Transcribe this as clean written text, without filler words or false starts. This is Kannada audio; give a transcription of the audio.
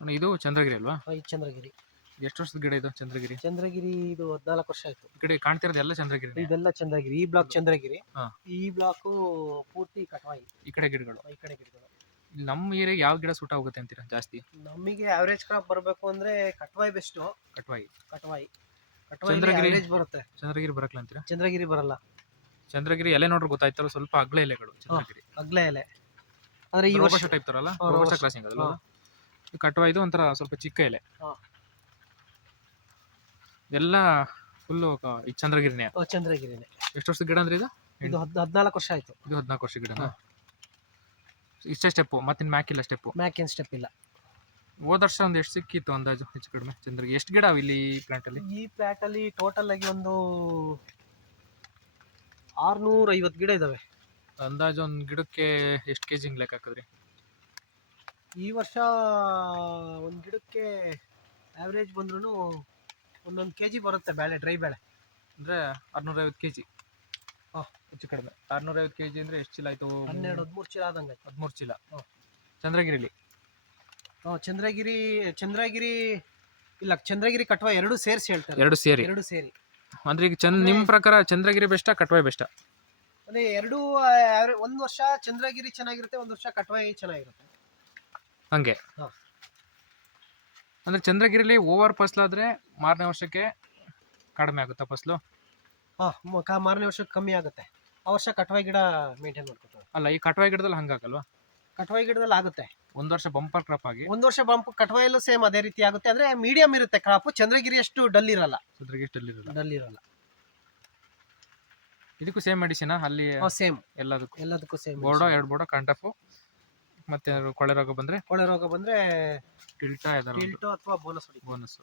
ಅಣ್ಣ, ಇದು ಚಂದ್ರಗಿರಿ ಅಲ್ವಾ? ಈ ಚಂದ್ರಗಿರಿ. ಎಷ್ಟು ವರ್ಷದ ಗಿಡ ಇದು ಚಂದ್ರಗಿರಿ? ಚಂದ್ರಗಿರಿ ಇದು 14 ವರ್ಷ ಆಯ್ತು. ಈ ಕಡೆ ಕಾಣ್ತಿರೋದು ಎಲ್ಲ ಚಂದ್ರಗಿರಿ. ಇದೆಲ್ಲ ಚಂದ್ರಗಿರಿ. ಈ ಬ್ಲಾಕ್ ಚಂದ್ರಗಿರಿ. ಹಾ. ಈ ಬ್ಲಾಕ್ ಪೂರ್ತಿ ಕಟವಾಯಿ. ಈ ಕಡೆ ಗಿಡಗಳು. ಈ ಕಡೆ ಗಿಡಗಳು. ನಮ್ಮ ಏರಿಯಾಗೆ ಯಾವ ಗಿಡ ಸೂಟ್ ಆಗುತ್ತೆ ಅಂತೀರಾ ಜಾಸ್ತಿ? ನಮಗೆ ಆವರೇಜ್ ಕ್ರಾಪ್ ಬರಬೇಕು ಅಂದ್ರೆ ಕಟವಾಯಿ ಬೆಸ್ಟ್. ಕಟ್ವಾಯಿ. ಕಟವಾಯಿ ಚಂದ್ರಗಿರಿ ಆವರೇಜ್ ಬರುತ್ತೆ. ಚಂದ್ರಗಿರಿ ಬರಕ್ಲ ಅಂತೀರಾ? ಚಂದ್ರಗಿರಿ ಬರಲ್ಲ. ಚಂದ್ರಗಿರಿ ಎಲೆ ನೋಡ್ರೆ ಗೊತ್ತಾಯ್ತಲ್ಲ, ಸ್ವಲ್ಪ ಅಗ್ಲ ಎಲೆಗಳು ಚಂದ್ರಗಿರಿ. ಅಗ್ಲ ಎಲೆ ಅಂದ್ರೆ ಈ ವರ್ಷ ಟೈಪ್ ತರಲ್ಲ, ರೋಬಸ್ಟ ಕ್ರಾಸಿಂಗ್ ಅದಲ್ಲ. ಕಟ್ವಾಯಿ ಇದು ಒಂಥರ ಸ್ವಲ್ಪ ಚಿಕ್ಕ ಎಲೆ. ಹಾ. ಎಲ್ಲ ಫುಲ್ಲು ಈ ಚಂದ್ರಗಿರಿನೇ. ಚಂದ್ರಗಿರಿನೇ. ಎಷ್ಟು ವರ್ಷದ ಗಿಡ ಅಂದ್ರೆ ಇದು? ಇದು 14 ವರ್ಷ ಆಯ್ತು. ಇದು 14 ವರ್ಷ ಗಿಡ. ಇಷ್ಟೇ ಸ್ಟೆಪ್ಪು, ಮತ್ತಿನ್ ಮ್ಯಾಕ್ ಇಲ್ಲ ಸ್ಟೆಪ್ಪು? ಮ್ಯಾಕ್ ಏನ್ ಸ್ಟೆಪ್ ಇಲ್ಲ. ಹೋದ ವರ್ಷ ಒಂದು ಎಷ್ಟು ಸಿಕ್ಕಿತ್ತು ಅಂದಾಜು ಹೆಚ್ಚು ಕಡಿಮೆ ಚಂದ್ರಗಿರಿ? ಎಷ್ಟು ಗಿಡ ಅವು ಇಲ್ಲಿ ಈ ಪ್ಲಾಂಟ್ ಅಲ್ಲಿ? ಈ ಪ್ಲಾಟ್ ಅಲ್ಲಿ ಟೋಟಲ್ ಆಗಿ ಒಂದು 650 ಗಿಡ ಇದಾವೆ. ಅಂದಾಜು ಒಂದು ಗಿಡಕ್ಕೆ ಎಷ್ಟು ಕೆಜಿ ಲೆಕ್ಕ ಹಾಕಿದ್ರಿ? ಈ ವರ್ಷ ಒಂದು ಗಿಡಕ್ಕೆ ಆವರೇಜ್ ಬಂದ್ರೂ ಒಂದೊಂದು ಕೆಜಿ ಬರುತ್ತೆ ಬೇಳೆ, ಡ್ರೈ ಬೇಳೆ. ಅಂದ್ರೆ 650 ಕೆಜಿ ಹೆಚ್ಚು ಕಡಿಮೆ. 650 ಕೆಜಿ ಅಂದ್ರೆ ಎಷ್ಟು ಚೀಲ ಆಯ್ತು? 12-13 ಚೀಲ ಆದಂಗೆ. 13 ಚೀಲ ಚಂದ್ರಗಿರಿಲಿ. ಚಂದ್ರಗಿರಿ ಇಲ್ಲ, ಚಂದ್ರಗಿರಿ ಕಟ್ವಾ ಎರಡು ಸೇರಿಸಿ ಹೇಳ್ತಾರೆ. ಎರಡು ಸೇರಿ. ಅಂದ್ರೆ ಈಗ ನಿಮ್ ಪ್ರಕಾರ ಚಂದ್ರಗಿರಿ ಬೆಸ್ಟಾ ಕಟ್ವಾಯಿ ಬೆಸ್ಟಾ? ಅಂದ್ರೆ ಎರಡು ಒಂದು ವರ್ಷ ಚಂದ್ರಗಿರಿ ಚೆನ್ನಾಗಿರುತ್ತೆ, ಒಂದು ವರ್ಷ ಕಟ್ವಾಯಿ ಚೆನ್ನಾಗಿರುತ್ತೆ. ಹಂಗೆ. ಅಂದ್ರೆ ಚಂದ್ರಗಿರಿಲಿ ಓವರ್ ಫಸ್ಲಾದ್ರೆ ಮಾರನೇ ವರ್ಷಕ್ಕೆ ಕಡಿಮೆ ಆಗುತ್ತಾ ಫಸ್ಲು? ಮಾರನೇ ವರ್ಷಕ್ಕೆ ಕಮ್ಮಿ ಆಗುತ್ತೆ. ಆ ವರ್ಷ ಕಟ್ವಾಯಿ ಗಿಡ ಮೇಂಟೈನ್ ಮಾಡ್ಕೊತಾರೆ. ಅಲ್ಲ, ಈ ಕಟ್ವಾಯಿ ಗಿಡದಲ್ಲಿ ಹಂಗಾಗಲ್ವಾ? ಕಟ್ವಾಯಿ ಗಿಡದಲ್ಲಿ ಆಗುತ್ತೆ. ಒಂದು ವರ್ಷ ಬಂಪರ್ ಕ್ರಾಪ್ ಆಗಿ ಒಂದು ವರ್ಷ ಕಟ್ವಾಯಲ್ಲೂ ಸೇಮ್ ಅದೇ ರೀತಿ ಆಗುತ್ತೆ. ಅಂದ್ರೆ ಮೀಡಿಯಂ ಇರುತ್ತೆ ಕ್ರಾಪ್. ಚಂದ್ರಗಿರಿ ಅಷ್ಟು ಡಲ್ ಇರಲ್ಲ. ಡಲ್ ಇರಲ್ಲ. ಇದಕ್ಕೂ ಸೇಮ್ ಮೆಡಿಸಿನ್ ಅಲ್ಲಿ? ಸೇಮ್ ಎಲ್ಲದಕ್ಕೂ ಸೇಮ್. ಬೋರ್ಡೋ 2 ಬೋರ್ಡೋ ಕಾಂಟಫು, ಮತ್ತೆ ಕೊಳೆ ರೋಗ ಬಂದ್ರೆ ಟಿಲ್ಟೋ ಅಥವಾ ಬೋನಸ್.